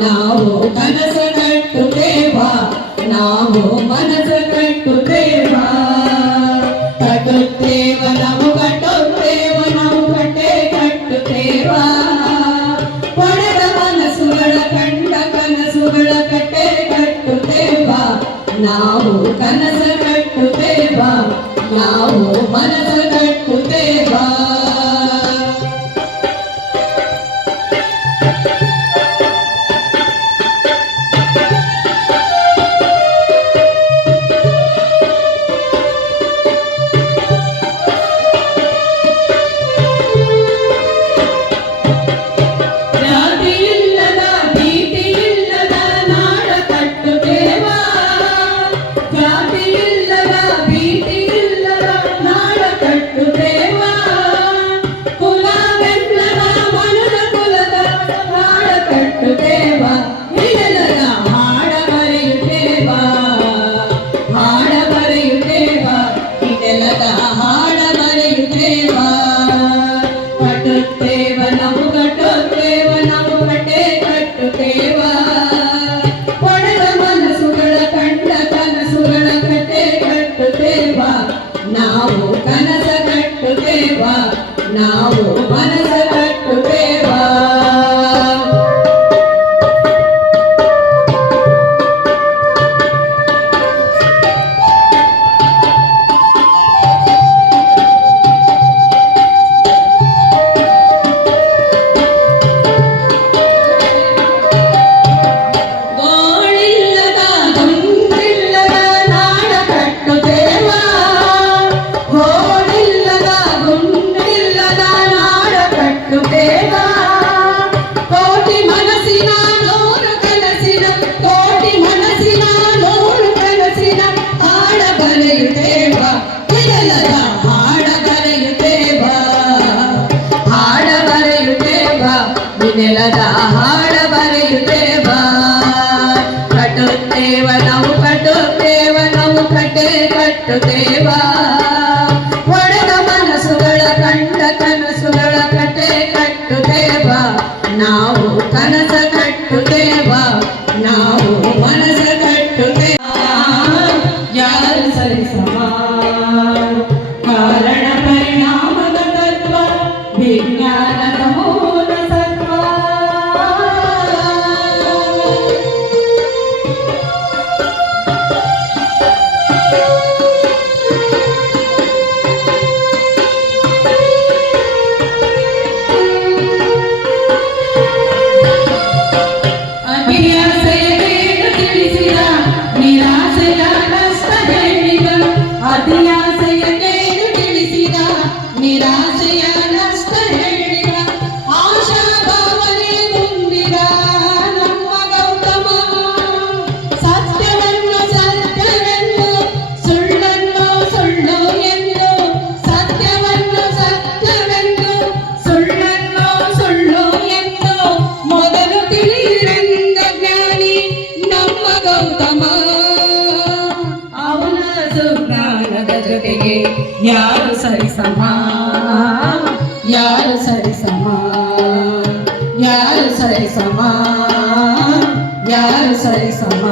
ನಾವು ಕನಸ ಕಟ್ಟುತ್ತೇವ, ನಾವು ಮನಸ ಕಟ್ಟುತ್ತೇವ. ಕಟ್ಟುತ್ತೇವ ನಾವು ಕಟ್ಟುತ್ತೇವ, ನಾವು ಕಟ್ಟೆ ಕಟ್ಟುತ್ತೇವ. ಪಡೆದ ಮನಸ್ಸುಗಳ ಕಂಡ ಕನಸುಗಳ ಕಟ್ಟೆ ಕಟ್ಟುತ್ತೇವ. ನಾವು ಕನಸ ಕಟ್ಟುತ್ತೇವ, ನಾವು ಮನಸ ಕಟ್ಟುತ್ತೇವ. ನಾವು ಕನಸ ಕಟ್ಟುತ್ತೇವ, ನಾವು ಮನಸ ಕಟ್ಟುತ್ತೇವ. ನೆಲದ ಹಾಡ ಬರೆಯುತ್ತೇವ. ಕಟ್ಟುತ್ತೇವ ನಾವು ಕಟ್ಟುತ್ತೇವ, ನಾವು ಕಟ್ಟೆ ಕಟ್ಟುತ್ತೇವ. ಒಡೆದ ಮನಸ್ಸುಗಳ ಕಂಡ ಕನಸುಗಳ ಕಟ್ಟೆ ಕಟ್ಟುತ್ತೇವ. ನಾವು ಕನಸ ಕಟ್ಟುತ್ತೇವ, ನಾವು ಮನಸ ಕಟ್ಟುತ್ತೇವ. ಯಾರು ಸರಿಸಮ ಕಾರಣ ಪರಿಣಾಮದ ತತ್ವ ವಿಜ್ಞಾನದ ಮೂಲ ಸತ್ವ. ಅತಿಯಾಸೆಯ ಬೇಡು ತಿಳಿಸಿದ ನಿರಾಸೆಯ ಕಷ್ಟ ಹೇಳಿದ, ಅತಿಯಾಸೆಯ ಬೇಡು ತಿಳಿಸಿದ ನಿರಾಸೆಯ ನಷ್ಟ ಹೇಳಿದ, ಆಶಾ ಭಾವನೆ ತುಂಬಿದ ನಮ್ಮ ಗೌತಮ. ಸತ್ಯವನ್ನು ಸತ್ಯವೆಂದು, ಸುಳ್ಳನ್ನು ಸುಳ್ಳು ಎಂದು, ಸತ್ಯವನ್ನು ಸತ್ಯವೆಂದು, ಸುಳ್ಳನ್ನು ಸುಳ್ಳು ಎಂದು ಮೊದಲು ತಿಳಿದಂಗ ಜ್ಞಾನಿ ನಮ್ಮ ಗೌತಮ. ಅವನ ಸುಜ್ಞಾನದ ಜೊತೆಗೆ ಯಾರು ಸರಿಸಮ, ಯಾರು ಸರಿಸಮ, ಯಾರು ಸರಿಸಮ, ಯಾರು ಸರಿಸಮ.